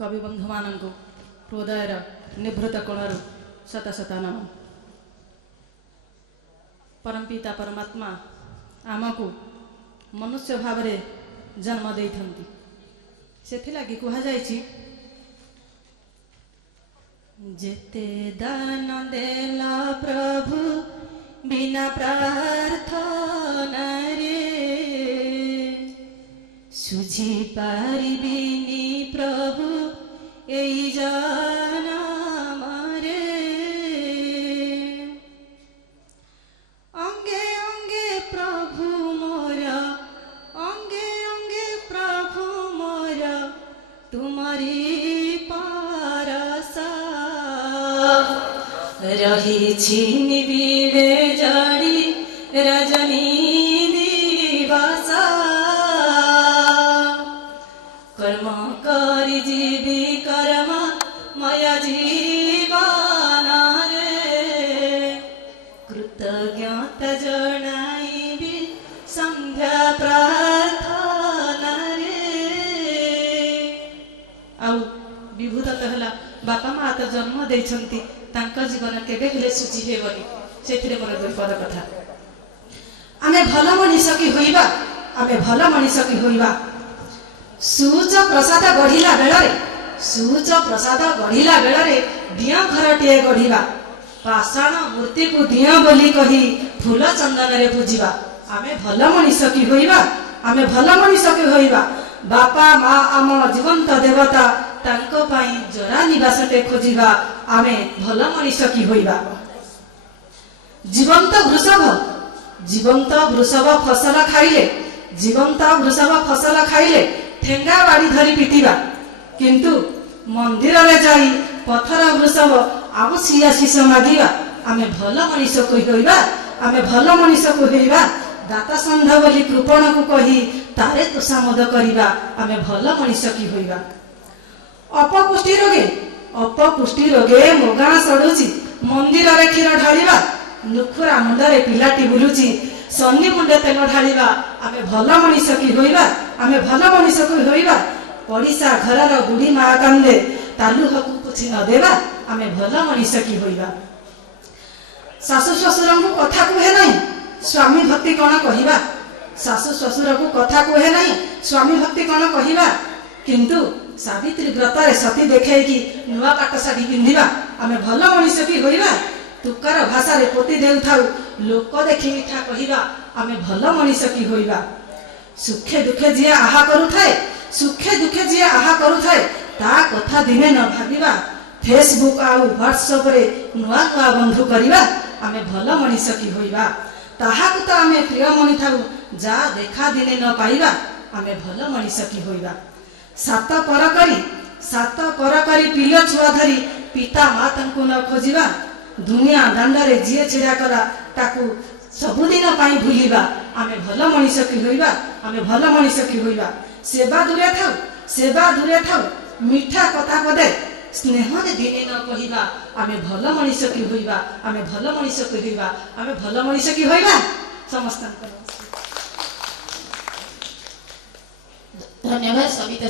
कवि बंधु मान हृदयर निभृत कोणर शत शत नम। परमपिता परमात्मा आमको मनुष्य भाव जन्म देइथंती। सेथिलागि कुहा जायछि जेते दान देला प्रभु बिना प्रार्थना रे सुझी पारिबिनी प्रभु एई जनम रे। अंगे अंगे प्रभु मोर अंगे अंगे प्रभु मोर तुम्हारी पारसा रही निबिड़े जड़ी रजनी दिवसा कर्म करी जीवी कर्म मया जीवन रे कृतज्ञता जनाइबी संध्या प्रार्थना रे। आउ विभूत कहला बापा माँ तो जन्म देइछंती तांका जीवन केबे हेले सुची हेबनी सेथिरे मोर दुई पद कथा। आमे भल मनीष की होइबा आमे भल मनीष की होइबा सूच प्रसाद गढ़िला बेलरे सूच प्रसाद गढ़िला बेलरे दिया घरटिए गढ़िबा पाषाण मूर्ति को दिया बोली कही फूल चंदन रे पूजिबा। आमे भल मनीष की होइबा आमे भल मनीष की होइबा बापा माँ आम जीवंत देवता तांको पाई जरा निवासटे खोजिबा आमे भल मनीष की होइबा। जीवंत वृषभ फसल खाइले जीवंत वृषभ फसल खाइले ठेंगा बाड़ी धरी पिटिबा किंतु मंदिर रे जाई पथर वृषभ आउसिया शीश मागिबा आमे भल मनीष को होइबा आमे भल मनीष को होइबा। दाता संध बोली कृपण को कही तारे तोषामोद करिबा आमे भल मनीष की होइबा। अपपुष्टि रोगे मोगा सड़ुची मंदिर रे क्षीर ढालिबा नुखुरा मुंडरे पिलाटी बुलुची सन्नी मुंडे तेल ढालिबा आमे भल मनीष की होइबा आमे भल मनीष की होइबा। पड़िशा घरर बुढ़ी माँ कांदे तालु हकु पुछि न देबा आमे भल मनीष की होइबा। सासु ससुर को कथा कहे नहीं स्वामी भक्ति कौन कहिबा सासु ससुर को कथा कहे नहीं स्वामी भक्ति कौन कहिबा किंतु सावित्री व्रत सती देखे कि नुआ पाट शाढ़ी पिंधिबा आमे भल मनीष की होइबा। तुकार भाषा रे पोती देउथाउ लोक देखि मिठा कहिबा आमे भल मनीष की होइबा। सुखे दुखे जिया आहा करुथाए सुखे दुखे जिया आहा करुथाए ता कथा दिने न भाबिबा फेसबुक आउ व्हाट्सएप रे नुआ नुआ बंधु करिबा आमे भल मनीष की होइबा। ताहाकु तो आमे प्रिय मनी थाउ जा देखा दिने न पाइबा आमे भल मनीष की होइबा। सात पर करी पिल छुआ धरी पिता माँ तंकु न खोजिबा दुनिया दांडरे जिए छिड़ा करा ताकु सबुदिन पाई भूलिबा आमे भल मनीष की होइबा आमे भल मनीष की होइबा। सेवा दूरे थाउ मिठा कथा पदे स्नेह रे दिने न कहिबा आमे भल मनीष की होइबा आमे भल मनीष की होइबा आमे भल मनीष की होइबा। समस्त धन्यवाद सविता।